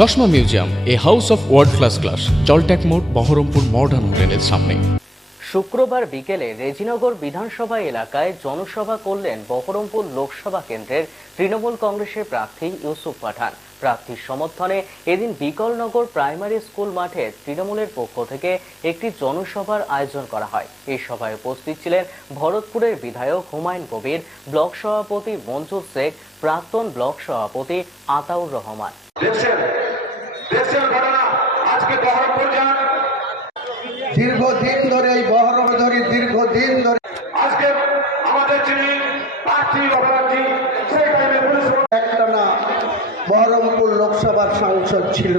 চশমা museum a house of world class class জলট্যাক মোড় Baharampur modern হোটেলের সামনে। শুক্রবার বিকেলে রেজিনগর বিধানসভা এলাকায় জনসভা করলেন বহরমপুর লোকসভা কেন্দ্রের তৃণমূল কংগ্রেসের প্রার্থী ইউসুফ পাঠান। প্রার্থীর সমর্থনে এদিন বিকলনগর প্রাইমারি স্কুল মাঠে তৃণমূলের পক্ষ থেকে একটি জনসভার আয়োজন করা হয়। এই সভায় উপস্থিত ছিলেন ভরতপুরের বিধায়ক হুমায়ুন কবির ব্লক সভাপতি মঞ্জুর শেখ প্রাক্তন ব্লক সভাপতি আতাউর রহমান। দেখছেন দেখছেন ঘটনা আজকে বহরমপুর যান। দীর্ঘদিন ধরে এই বহরম ধরে দীর্ঘদিন ধরে। আজকে আমাদের যিনি প্রার্থী অপরাধী সেই টাইমে পুলিশ একটা না বহরমপুর লোকসভার সাংসদ ছিল।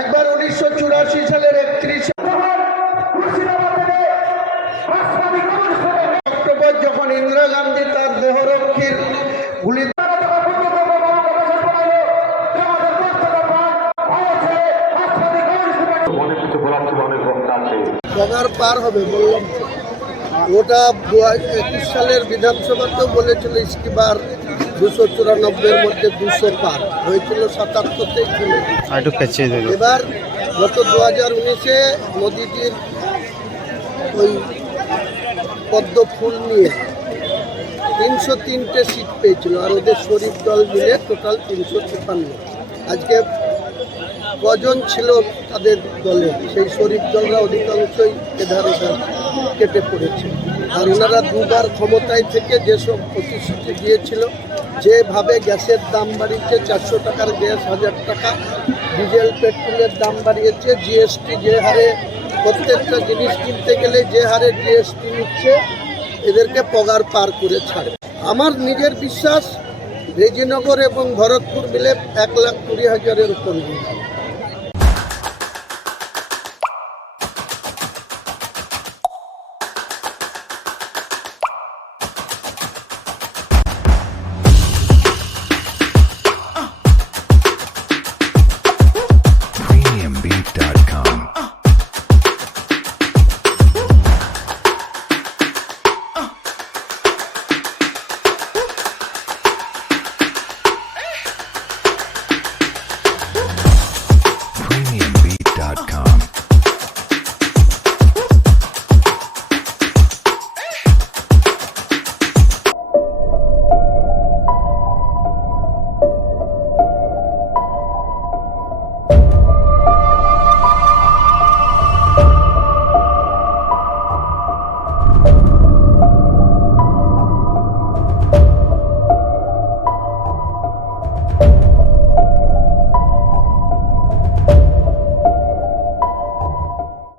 একবার উনিশশো চুরাশি সালের একত্রিশ অক্টোবর যখন ইন্দিরা গান্ধী পগার পার হবে বললাম ওটা দু একুশ সালের বিধানসভাতেও বলেছিল ইস্কিবার দুশো চুরানব্বইয়ের মধ্যে দুশো পার। হয়েছিল সাতাত্তরতেই চলে গেছে। এবার গত দু হাজার উনিশে মোদিজির ওই পদ্ম ফুল নিয়ে তিনশো তিনটে সিট পেয়েছিল আর ওদের শরীফ দল মিলে টোটাল তিনশো তিপ্পান্ন আজকে কজন ছিল তাদের দলে? সেই শরীফ দলরা অধিকাংশই এধার ওধার কেটে পড়েছে। আর ওনারা দুবার ক্ষমতায় থেকে যেসব প্রতিশ্রুতি দিয়েছিল, যেভাবে গ্যাসের দাম বাড়িয়েছে, চারশো টাকার গ্যাস, হাজার টাকা, ডিজেল, পেট্রোলের দাম বাড়িয়েছে, জিএসটি যে হারে প্রত্যেকটা জিনিস কিনতে গেলে যে হারে জিএসটি নিচ্ছে, এদেরকে পগার পার করে ছাড়ে। আমার নিজের বিশ্বাস রেজিনগর এবং ভরতপুর মিলে এক লাখ কুড়ি হাজারের উপর।